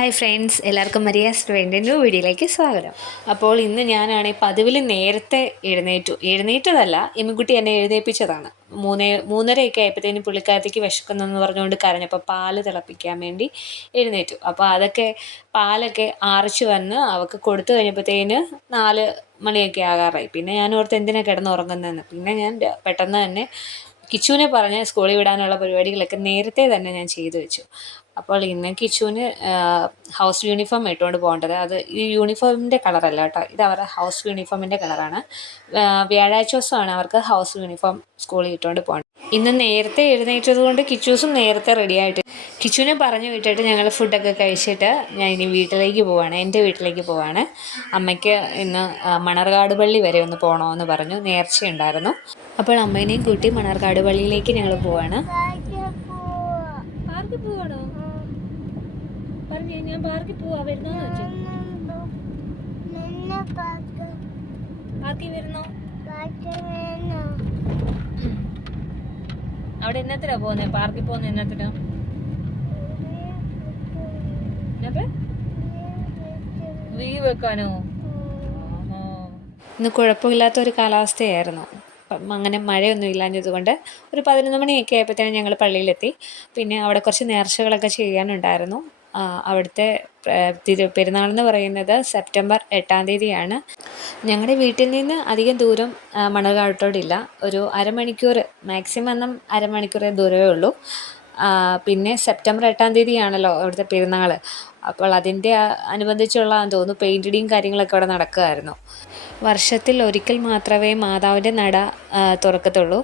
Hi friends എല്ലാവർക്കും Maria's ട്രെൻഡിന്റെ new വീഡിയോയിലേക്ക് സ്വാഗതം. അപ്പോൾ ഇന്ന് ഞാനാണെങ്കിൽ പതിവിൽ നേരത്തെ എഴുന്നേറ്റു. എഴുന്നേറ്റതല്ല എമ്മിക്കുട്ടി എന്നെ എഴുന്നേൽപ്പിച്ചതാണ് മൂന്നേ മൂന്നരയൊക്കെ ആയപ്പോഴത്തേനും പുള്ളിക്കാരത്തേക്ക് വിശക്കുന്നെന്ന് പറഞ്ഞുകൊണ്ട് കരഞ്ഞപ്പോൾ പാൽ തിളപ്പിക്കാൻ വേണ്ടി എഴുന്നേറ്റു. അപ്പോൾ അതൊക്കെ പാലൊക്കെ ആറിച്ചു വന്ന് അവൾക്ക് കൊടുത്തു കഴിഞ്ഞപ്പോഴത്തേന് നാല് മണിയൊക്കെ ആകാറായി. പിന്നെ ഞാൻ ഓർത്ത് എന്തിനാണ് കിടന്നുറങ്ങുന്നതെന്ന്. പിന്നെ ഞാൻ പെട്ടെന്ന് തന്നെ കിച്ചുവിനെ പറഞ്ഞ് സ്കൂളിൽ വിടാനുള്ള പരിപാടികളൊക്കെ നേരത്തെ തന്നെ ഞാൻ ചെയ്തു വെച്ചു. അപ്പോൾ ഇന്ന് കിച്ചുവിന് ഹൗസ് യൂണിഫോം ഇട്ടുകൊണ്ട് പോകേണ്ടത്. അത് ഈ യൂണിഫോമിന്റെ കളറല്ല കേട്ടോ. ഇത് അവരുടെ ഹൗസ് യൂണിഫോമിന്റെ കളറാണ്. വ്യാഴാഴ്ച ദിവസമാണ് അവർക്ക് ഹൗസ് യൂണിഫോം സ്കൂളിൽ ഇട്ടുകൊണ്ട് പോകേണ്ടത്. ഇന്ന് നേരത്തെ എഴുന്നേറ്റത് കൊണ്ട് കിച്ചൂസും നേരത്തെ റെഡി ആയിട്ട്. കിച്ചുവിനെ പറഞ്ഞു വിട്ടിട്ട് ഞങ്ങൾ ഫുഡൊക്കെ കഴിച്ചിട്ട് ഞാൻ ഇനി വീട്ടിലേക്ക് പോവാണ്. എന്റെ വീട്ടിലേക്ക് പോവാണ്. അമ്മയ്ക്ക് ഇന്ന് മണർകാട് പള്ളി വരെ ഒന്ന് പോകണമെന്ന് പറഞ്ഞു. നേർച്ചയുണ്ടായിരുന്നു. അപ്പോൾ അമ്മേനെയും കൂട്ടി മണർകാട് പള്ളിയിലേക്ക് ഞങ്ങൾ പോവാണ് പാർക്കിൽ പോവാണോ പറഞ്ഞു ഞാൻ പാർക്കിൽ പോവാ വരുന്നോന്ന് വെച്ചു. പാർക്കിൽ വരുന്നോ? അവിടെ എന്നത്തിനാ പോന്നെ പാർക്കിൽ പോന്നെ എന്നത്തിനാ എന്നത്തെ? വീ വെക്കാനോ? ഇന്ന് കുഴപ്പമില്ലാത്ത ഒരു കാലാവസ്ഥയായിരുന്നു. അങ്ങനെ മഴയൊന്നും ഇല്ലാഞ്ഞതുകൊണ്ട് ഒരു പതിനൊന്ന് മണിയൊക്കെ ആയപ്പോഴത്തേനും ഞങ്ങൾ പള്ളിയിലെത്തി. പിന്നെ അവിടെ കുറച്ച് നേർച്ചകളൊക്കെ ചെയ്യാനുണ്ടായിരുന്നു. അവിടുത്തെ തിരു പെരുന്നാളെന്ന് പറയുന്നത് സെപ്റ്റംബർ എട്ടാം തീയതിയാണ്. ഞങ്ങളുടെ വീട്ടിൽ നിന്ന് അധികം ദൂരം മണകാട്ടോടില്ല ഒരു അരമണിക്കൂർ മാക്സിമം എന്നും അരമണിക്കൂർ ദൂരമേ ഉള്ളൂ. പിന്നെ സെപ്റ്റംബർ എട്ടാം തീയതിയാണല്ലോ അവിടുത്തെ പെരുന്നാൾ അപ്പോൾ അതിന്റെ അനുബന്ധിച്ചുള്ള തോന്നുന്നു പെയിന്റിടിയും കാര്യങ്ങളൊക്കെ അവിടെ നടക്കുമായിരുന്നു വർഷത്തിൽ ഒരിക്കൽ മാത്രമേ മാതാവിന്റെ നട തുറക്കത്തുള്ളൂ.